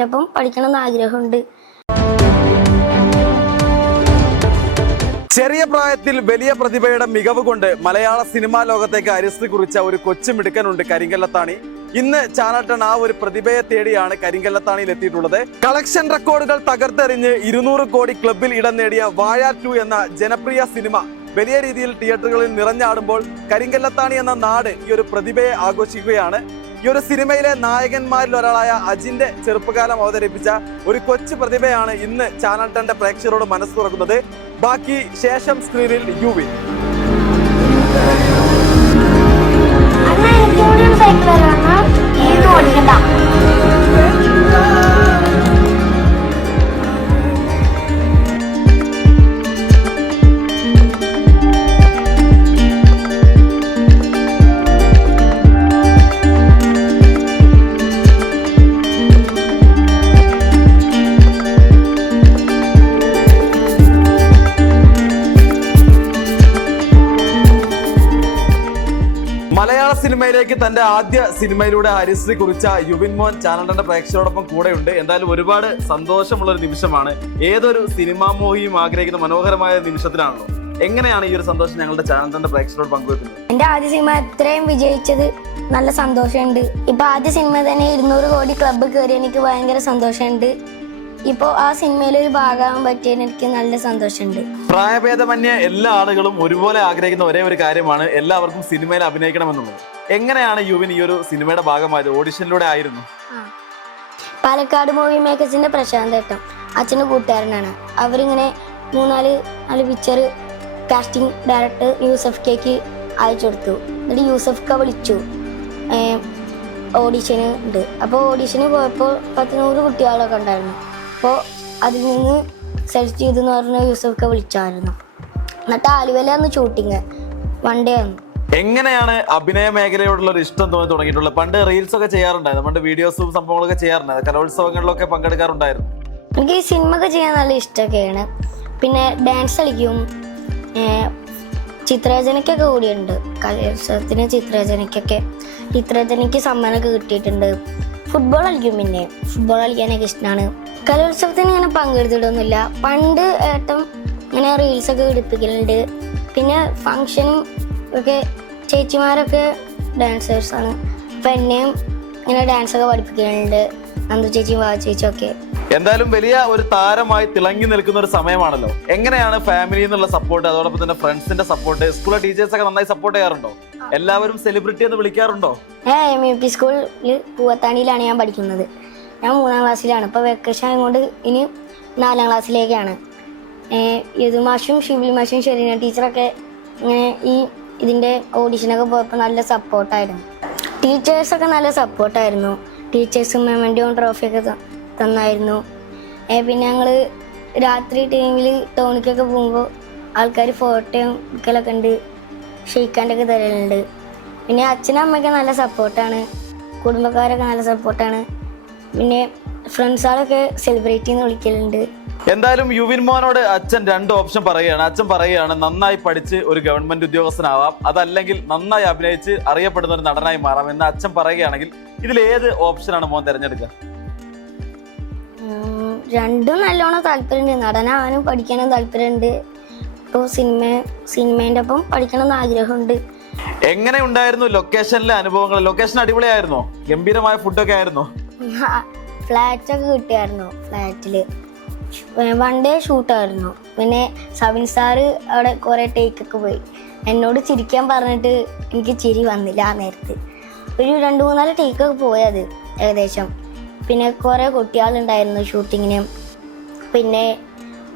സിനിമേൻ്റെ ഒപ്പം പഠിക്കണമെന്ന് ആഗ്രഹമുണ്ട്. ചെറിയ പ്രായത്തിൽ വലിയ പ്രതിഭയുടെ മികവ് കൊണ്ട് മലയാള സിനിമാ ലോകത്തേക്ക് അരിസ്തി കുറിച്ച ഒരു കൊച്ചു മിടുക്കനുണ്ട് കരിങ്കല്ലത്താണി. ഇന്ന് ചാനട്ടൻ ആ ഒരു പ്രതിഭയെ തേടിയാണ് കരിങ്കല്ലത്താണിയിൽ എത്തിയിട്ടുള്ളത്. കളക്ഷൻ റെക്കോർഡുകൾ തകർത്തെറിഞ്ഞ് 200 കോടി ക്ലബിൽ ഇടം നേടിയ വാഴ 2 എന്ന ജനപ്രിയ സിനിമ വലിയ രീതിയിൽ തിയേറ്ററുകളിൽ നിറഞ്ഞാടുമ്പോൾ കരിങ്കല്ലത്താണി എന്ന നാട് ഈ ഒരു പ്രതിഭയെ ആഘോഷിക്കുകയാണ്. ഈ ഒരു സിനിമയിലെ നായകന്മാരിൽ ഒരാളായ അജിന്റെ ചെറുപ്പകാലം അവതരിപ്പിച്ച ഒരു കൊച്ചു പ്രതിഭയാണ് ഇന്ന് ചാനട്ടന്റെ പ്രേക്ഷകരോട് മനസ്സ് തുറക്കുന്നത്. ബാക്കി ശേഷം സ്ക്രീനിൽ യുവി. മലയാള സിനിമയിലേക്ക് തന്റെ ആദ്യ സിനിമയിലൂടെ ഹരിശ്രീ കുറിച്ച യുവിൻ മോൻ ചാനലിന്റെ പ്രേക്ഷകരോടൊപ്പം കൂടെയുണ്ട്. എന്തായാലും ഒരുപാട് സന്തോഷമുള്ള ഒരു നിമിഷമാണ്. ഏതൊരു സിനിമാ മോഹിയും ആഗ്രഹിക്കുന്ന മനോഹരമായ നിമിഷത്തിലാണല്ലോ. എങ്ങനെയാണ് ഈ ഒരു സന്തോഷം ഞങ്ങളുടെ ചാനലിന്റെ പ്രേക്ഷകരോട് പങ്കുവെക്കുന്നത്? എന്റെ ആദ്യ സിനിമ ഇത്രയും വിജയിച്ചത് നല്ല സന്തോഷമുണ്ട്. ഇപ്പൊ ആദ്യ സിനിമ തന്നെ 200 കോടി ക്ലബ്ബ് കയറി എനിക്ക് ഭയങ്കര സന്തോഷമുണ്ട്. ഇപ്പോൾ ആ സിനിമയിൽ ഒരു ഭാഗമാകാൻ പറ്റിയതിന് എനിക്ക് നല്ല സന്തോഷമുണ്ട്. പ്രായഭേദമന്യേ എല്ലാ ആളുകളും ഒരുപോലെ ആഗ്രഹിക്കുന്ന ഒരേ ഒരു കാര്യമാണ് എല്ലാവർക്കും സിനിമയിൽ അഭിനയിക്കണമെന്നുള്ളത്. എങ്ങനെയാണ് യുവിൻ ഈ ഒരു സിനിമയുടെ ഭാഗമായത്? ഓഡിഷനിലൂടെ ആയിരുന്നു. പാലക്കാട് മൂവി മേക്കേഴ്സിന്റെ പ്രശാന്ത് ഏട്ടൻ അച്ഛൻ്റെ കൂട്ടുകാരനാണ്. അവരിങ്ങനെ 3-4 പിക്ചർ കാസ്റ്റിംഗ് ഡയറക്ടർ യൂസഫ് കെക്ക് അയച്ചു കൊടുത്തു. എന്നിട്ട് യൂസഫ് ക വിളിച്ചു ഓഡിഷന് ഉണ്ട്. അപ്പോൾ ഓഡിഷന് പോയപ്പോൾ 100 കുട്ടികളൊക്കെ ഉണ്ടായിരുന്നു. അപ്പോൾ അതിൽ നിന്ന് സെലക്ട് ചെയ്തെന്ന് പറഞ്ഞ യൂസഫൊക്കെ വിളിച്ചായിരുന്നു. എന്നിട്ട് ആലുവയിലായിരുന്നു ഷൂട്ടിങ്, 1 ഡേ ആയിരുന്നു. എങ്ങനെയാണ് അഭിനയ മേഖലയോടുള്ള ഒരു ഇഷ്ടം തോന്നി തുടങ്ങിയിട്ടുള്ളത്? പണ്ട് റീൽസ് ഒക്കെ ചെയ്യാറുണ്ടായിരുന്നു, പണ്ട് വീഡിയോസും സംഭവങ്ങളൊക്കെ ചെയ്യാറുണ്ടായിരുന്നു, കലോത്സവങ്ങളിലൊക്കെ പങ്കെടുക്കാറുണ്ടായിരുന്നു. എനിക്ക് ഈ സിനിമ ഒക്കെ ചെയ്യാൻ നല്ല ഇഷ്ടമൊക്കെയാണ്. പിന്നെ ഡാൻസ് കളിക്കും, ചിത്രരചനയ്ക്കൊക്കെ കൂടിയുണ്ട്. കലോത്സവത്തിന് ചിത്രരചനയ്ക്ക് സമ്മാനമൊക്കെ കിട്ടിയിട്ടുണ്ട്. ഫുട്ബോൾ കളിക്കും, പിന്നെ ഫുട്ബോൾ കളിക്കാനൊക്കെ ഇഷ്ടമാണ്. കലോത്സവത്തിന് ഇങ്ങനെ പങ്കെടുത്തിട്ടൊന്നുമില്ല. പണ്ട് ഏട്ടൻ ഇങ്ങനെ റീൽസൊക്കെ പിടിപ്പിക്കലുണ്ട്. പിന്നെ ഫങ്ഷനും ഒക്കെ ചേച്ചിമാരൊക്കെ ഡാൻസേഴ്സാണ്. അപ്പം എന്നെയും ഇങ്ങനെ ഡാൻസൊക്കെ പഠിപ്പിക്കലുണ്ട്, നന്ദു ചേച്ചിയും വാ ചേച്ചിയൊക്കെ. എന്തായാലും വലിയ ഒരു താരമായി തിളങ്ങി നിൽക്കുന്ന ഒരു സമയമാണല്ലോ. എങ്ങനെയാണ് ഫാമിലി എന്നുള്ള സപ്പോർട്ട്, അതോടൊപ്പം തന്നെ ഫ്രണ്ട്സിന്റെ സപ്പോർട്ട്, സ്കൂളിലെ ടീച്ചേഴ്സ് ഒക്കെ നന്നായി സപ്പോർട്ട് ചെയ്യാറുണ്ടോ? എല്ലാവരും സെലിബ്രിറ്റി എന്ന് വിളിക്കാറുണ്ടോ? MUP സ്കൂളിൽ പൂവത്താണിയിലാണ് ഞാൻ പഠിക്കുന്നത്. ഞാൻ 3ാം ക്ലാസ്സിലാണ്. ഇപ്പോൾ വെക്കേഷൻ ആയതുകൊണ്ട് ഇനി 4ാം ക്ലാസ്സിലേക്കാണ്. യദുമാഷും ഷിബിലി മാഷും ഷെരീന ടീച്ചറൊക്കെ ഇങ്ങനെ ഇതിൻ്റെ ഓഡിഷനൊക്കെ പോയപ്പോൾ നല്ല സപ്പോർട്ടായിരുന്നു. ടീച്ചേഴ്സൊക്കെ നല്ല സപ്പോർട്ടായിരുന്നു. ടീച്ചേഴ്സും മെമൻറ്റോയും ട്രോഫിയൊക്കെ തന്നായിരുന്നു. പിന്നെ ഞങ്ങൾ രാത്രി ടൈമിൽ ടൗണിക്കൊക്കെ പോകുമ്പോൾ ആൾക്കാർ ഫോട്ടോയും ഒക്കെ ഉണ്ട്, ഷെയ്ക്കാൻ്റെയൊക്കെ തരലുണ്ട്. പിന്നെ അച്ഛനും അമ്മയൊക്കെ നല്ല സപ്പോർട്ടാണ്, കുടുംബക്കാരൊക്കെ നല്ല സപ്പോർട്ടാണ്. പിന്നെ ഫ്രണ്ട്സുകളൊക്കെ സെലിബ്രേറ്റ് എന്ന് വിളിക്കലുണ്ട്. എന്തായാലും യുവിൻ മോനോട് അച്ഛൻ 2 ഓപ്ഷൻ പറയുകയാണ്. അച്ഛൻ പറയുകയാണ്, നന്നായി പഠിച്ച് ഒരു ഗവൺമെന്റ് ഉദ്യോഗസ്ഥനാവാം, അതല്ലെങ്കിൽ നന്നായി അഭിനയിച്ച് അറിയപ്പെടുന്ന ഒരു നടനായി മാറാം എന്ന് അച്ഛൻ പറയുകയാണെങ്കിൽ ഇതിൽ ഏത് ഓപ്ഷനാണ് മോൻ തിരഞ്ഞെടുക്കുക? രണ്ടും നല്ലോണം താല്പര്യമുണ്ട്. നടനാവാനും പഠിക്കാനും താല്പര്യമുണ്ട്. ഇപ്പോൾ സിനിമേൻ്റെ ഒപ്പം പഠിക്കണമെന്ന് ആഗ്രഹമുണ്ട്. എങ്ങനെ ഉണ്ടായിരുന്നു ലൊക്കേഷനിലെ അനുഭവങ്ങൾ? ലൊക്കേഷൻ അടിപൊളിയായിരുന്നോ? ഗംഭീരമായ ഫുഡൊക്കെ ആയിരുന്നോ? ഫ്ലാറ്റൊക്കെ കിട്ടിയായിരുന്നു. ഫ്ലാറ്റിൽ 1 ഡേ ഷൂട്ടായിരുന്നു. പിന്നെ സവിൻ സാറ് അവിടെ കുറേ ടേക്കൊക്കെ പോയി. എന്നോട് ചിരിക്കാൻ പറഞ്ഞിട്ട് എനിക്ക് ചിരി വന്നില്ല ആ നേരത്ത്. ഒരു 2-3 ടേക്കൊക്കെ പോയത് ഏകദേശം. പിന്നെ കുറേ കുട്ടികളുണ്ടായിരുന്നു ഷൂട്ടിങ്ങിന്. പിന്നെ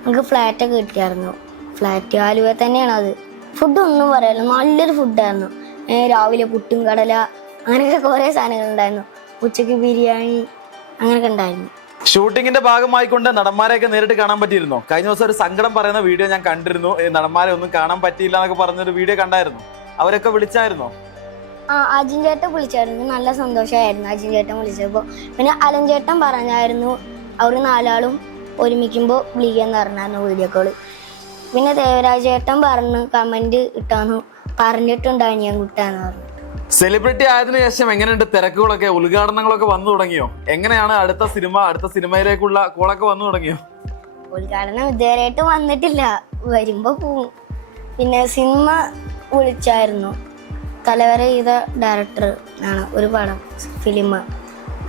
നമുക്ക് ഫ്ലാറ്റൊക്കെ കിട്ടിയായിരുന്നു. ഫ്ലാറ്റ് ആലുവ തന്നെയാണ്. അത് ഫുഡൊന്നും പറയാനില്ല, നല്ലൊരു ഫുഡായിരുന്നു. രാവിലെ പുട്ടും കടല അങ്ങനെയൊക്കെ കുറേ സാധനങ്ങളുണ്ടായിരുന്നു. ഉച്ചയ്ക്ക് ബിരിയാണി അങ്ങനെയൊക്കെ ഉണ്ടായിരുന്നു. ഷൂട്ടിങ്ങിന്റെ ഭാഗമായിക്കൊണ്ട് നടന്മാരെയൊക്കെ നേരിട്ട് കാണാൻ പറ്റിയിരുന്നോ? കഴിഞ്ഞ ദിവസം ഒരു സങ്കടം പറയുന്ന വീഡിയോ ഞാൻ കണ്ടിരുന്നു. നടന്മാരെ ഒന്നും കാണാൻ പറ്റിയില്ല എന്നൊക്കെ പറഞ്ഞൊരു വീഡിയോ കണ്ടായിരുന്നു. അവരൊക്കെ വിളിച്ചായിരുന്നോ? അജിൻ ചേട്ടൻ വിളിച്ചായിരുന്നു. നല്ല സന്തോഷമായിരുന്നു അജിൻ ചേട്ടൻ വിളിച്ചപ്പോൾ. പിന്നെ അലൻ ചേട്ടൻ പറഞ്ഞായിരുന്നു അവർ 4 ആളും ഒരുമിക്കുമ്പോൾ വിളിക്കാന്ന് പറഞ്ഞായിരുന്നു വീഡിയോ കോള്. പിന്നെ ദേവരാജ് ചേട്ടൻ പറഞ്ഞു, കമന്റ് ഇട്ടാന്നു പറഞ്ഞിട്ടുണ്ടായി ഞാൻ കിട്ടാന്ന് പറഞ്ഞു. സെലിബ്രിറ്റി ആയതിനു ശേഷം എങ്ങനെയുണ്ട് തിരക്കുകളൊക്കെ, ഉദ്ഘാടനങ്ങളൊക്കെ വന്നു തുടങ്ങിയോ? എങ്ങനെയാണ് അടുത്ത സിനിമയിലേക്കുള്ള കോളൊക്കെ വന്നു തുടങ്ങിയോ? ഉദ്ഘാടനം ഇതുവരെയായിട്ട് വന്നിട്ടില്ല, വരുമ്പോ പോവും. പിന്നെ സിനിമ വിളിച്ചായിരുന്നു, തലവര ചെയ്ത ഡയറക്ടർ ആണ് ഒരു പടം ഫിലിം,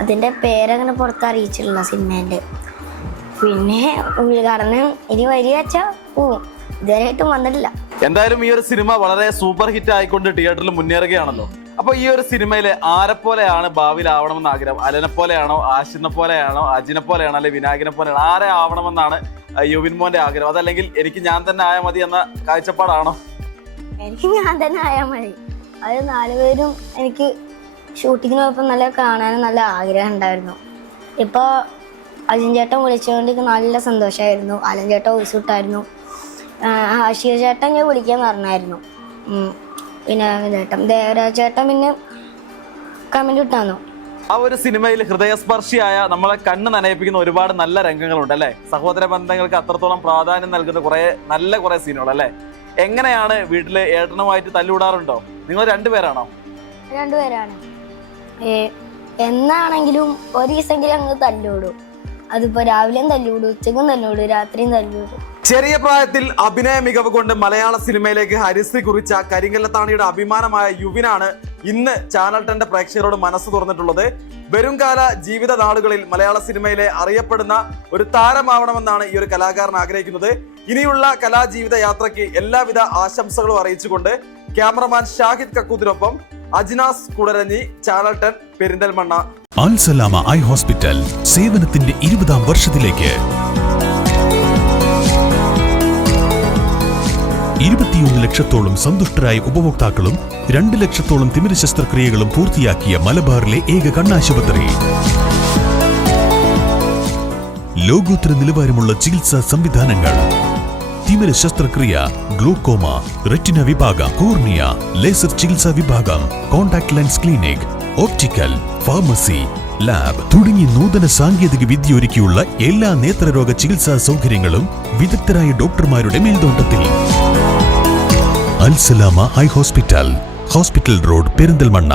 അതിന്റെ പേരങ്ങനെ പുറത്തറിയിച്ചിട്ടില്ല സിനിമേന്റെ. പിന്നെ ഉദ്ഘാടനം ഇനി വരിക വെച്ചാൽ പോവും, ഇതുവരെയായിട്ടും വന്നിട്ടില്ല. എന്തായാലും ഈ ഒരു സിനിമ വളരെ സൂപ്പർ ഹിറ്റ് ആയിക്കൊണ്ട് തിയേറ്ററിൽ മുന്നേറുകയാണല്ലോ. അപ്പൊ ഈ ഒരു സിനിമയിലെ ആരെപ്പോലെയാണ് ഭാവിയിൽ ആവണമെന്ന് ആഗ്രഹം? അലനെ പോലെയാണോ, ആഷിനെ പോലെയാണോ, അജിനെ പോലെയാണോ, അല്ലെങ്കിൽ വിനായകനെ പോലെയാണോ? ആരെ ആവണമെന്നാണ് യുവിൻ മോന്റെ ആഗ്രഹം? അതല്ലെങ്കിൽ എനിക്ക് ഞാൻ തന്നെ ആയാൽ മതി എന്ന കാഴ്ചപ്പാടാണോ? എനിക്ക് ഞാൻ തന്നെ ആയാൽ മതി. അത് 4 പേരും എനിക്ക് ഷൂട്ടിങ്ങിനൊപ്പം നല്ല കാണാനും നല്ല ആഗ്രഹം ഉണ്ടായിരുന്നു. ഇപ്പോൾ അജിൻ ചേട്ടൻ വിളിച്ചുകൊണ്ട് എനിക്ക് നല്ല സന്തോഷമായിരുന്നു. അലൻ ചേട്ടൻ വോയിസ് ഇട്ടായിരുന്നു, ആഷിർ ചേട്ടൻ ഞാൻ വിളിക്കാൻ പറഞ്ഞായിരുന്നു, പിന്നെ ചേട്ടൻ ദേവരാജ് ചേട്ടൻ പിന്നെ കമന്റ് ഇട്ടാന്നു. ആ ഒരു സിനിമയിൽ ഹൃദയസ്പർശിയായ നമ്മളെ കണ്ണ് നനയിപ്പിക്കുന്ന ഒരുപാട് നല്ല രംഗങ്ങളുണ്ട് അല്ലെ? സഹോദര ബന്ധങ്ങൾക്ക് അത്രത്തോളം പ്രാധാന്യം നൽകുന്ന കുറെ സീനുകൾ അല്ലെ? എങ്ങനെയാണ് വീട്ടില് ഏട്ടനുമായിട്ട് തല്ലുകൂടാറുണ്ടോ? നിങ്ങൾ 2 പേരാണോ? 2 പേരാണ്. എന്നാണെങ്കിലും ഒരു ദിവസമെങ്കിലും അങ്ങ് തല്ലുകൂടും. അതിപ്പോ രാവിലെയും തല്ലുകൂടും, ഉച്ചക്കും തല്ലുകൂടും, രാത്രിയും തല്ലുകൂടും. ചെറിയ പ്രായത്തിൽ അഭിനയ മികവ് കൊണ്ട് മലയാള സിനിമയിലേക്ക് ഹരിശ്രീ കുറിച്ച കരിങ്കല്ലത്താണിയുടെ അഭിമാനമായ യുവിനാണ് ഇന്ന് ചാനൽ 10 പ്രേക്ഷകരോട് മനസ്സ് തുറന്നിട്ടുള്ളത്. വരുംകാല ജീവിത നാളുകളിൽ മലയാള സിനിമയിലെ അറിയപ്പെടുന്ന ഒരു താരമാവണമെന്നാണ് ഈ ഒരു കലാകാരൻ ആഗ്രഹിക്കുന്നത്. ഇനിയുള്ള കലാജീവിത യാത്രയ്ക്ക് എല്ലാവിധ ആശംസകളും അറിയിച്ചുകൊണ്ട് ക്യാമറമാൻ ഷാഹിദ് കക്കൂത്തിനൊപ്പം അജ്നാസ് കുടരഞ്ഞി, ചാനൽ 10 പെരിന്തൽമണ്ണ. അൽ സലാമ ഐ ഹോസ്പിറ്റൽ സേവനത്തിന്റെ 20ാം വർഷത്തിലേക്ക് 21 ലക്ഷത്തോളം സന്തുഷ്ടരായ ഉപഭോക്താക്കളും 2 ലക്ഷത്തോളം തിമിര ശസ്ത്രക്രിയകളും പൂർത്തിയാക്കിയ മലബാറിലെ ഏക കണ്ണാശുപത്രി. ലോകോത്തര നിലവാരമുള്ള ചികിത്സാ സംവിധാനങ്ങൾ, തിമിര ശസ്ത്രക്രിയ, ഗ്ലൂക്കോമ, റെറ്റിന വിഭാഗം, കോർണിയ, ലേസർ ചികിത്സാ വിഭാഗം, contact lens clinic, optical, pharmacy, lab തുടങ്ങി നൂതന സാങ്കേതിക വിദ്യ ഒരുക്കിയുള്ള എല്ലാ നേത്രരോഗ ചികിത്സാ സൗകര്യങ്ങളും വിദഗ്ധരായ ഡോക്ടർമാരുടെ മേൽനോട്ടത്തിൽ. Al Salama eye hospital, hospital road, Perinthalmanna.